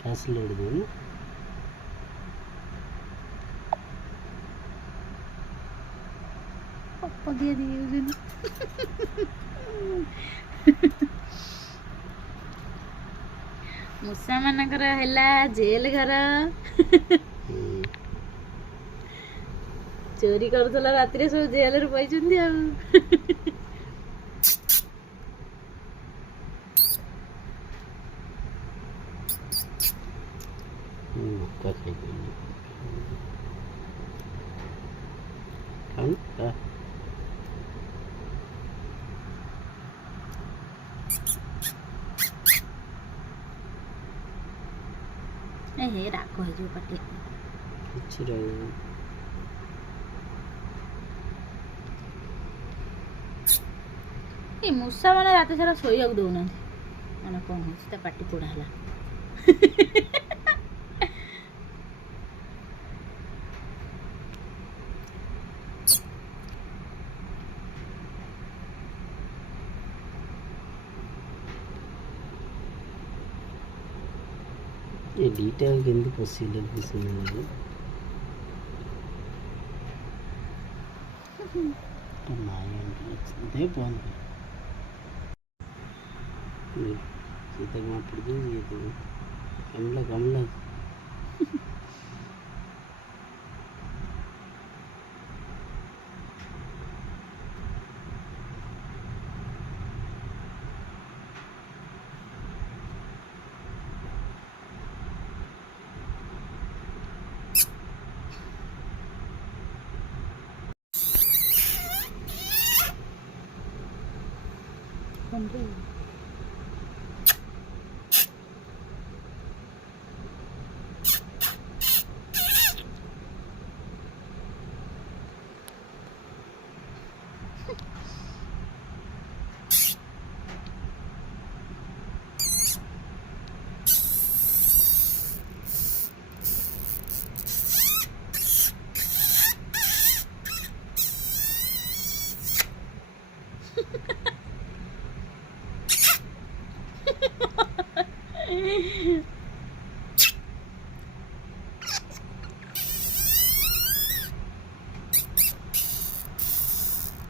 ಕ್ಲಾಸಲ್ಲಿ ಹಿಡಿದು ପପ ଦିଆ ଦେଇଯାଉଛନ୍ତି। ମୂଷା ମାନଙ୍କର ହେଲା ଜେଲ ଘର। ଚୋରି କରୁଥିଲା ରାତିରେ ସବୁ ଜେଲରେ ପଇଛନ୍ତି ଆଉ। ମକା ଖାଇପାରିଲି ହେ ରାଗ ହେଇଯିବ ପାଟି। କିଛି ରହିବ ଏ ମୂଷା ମାନେ ରାତି ସାରା ଶୋଇବାକୁ ଦଉନାହାନ୍ତି। ମାନେ କ'ଣ ହେଉଛି ତା ପାଟି ପୋଡ଼ା ହେଲା। ଏ ଦୁଇଟା କେମିତି ପଶିଲେ ସେମାନେ ନାଇଁ ବନ୍ଦ सीता को पड़ जाएगी ये तो कमला कमला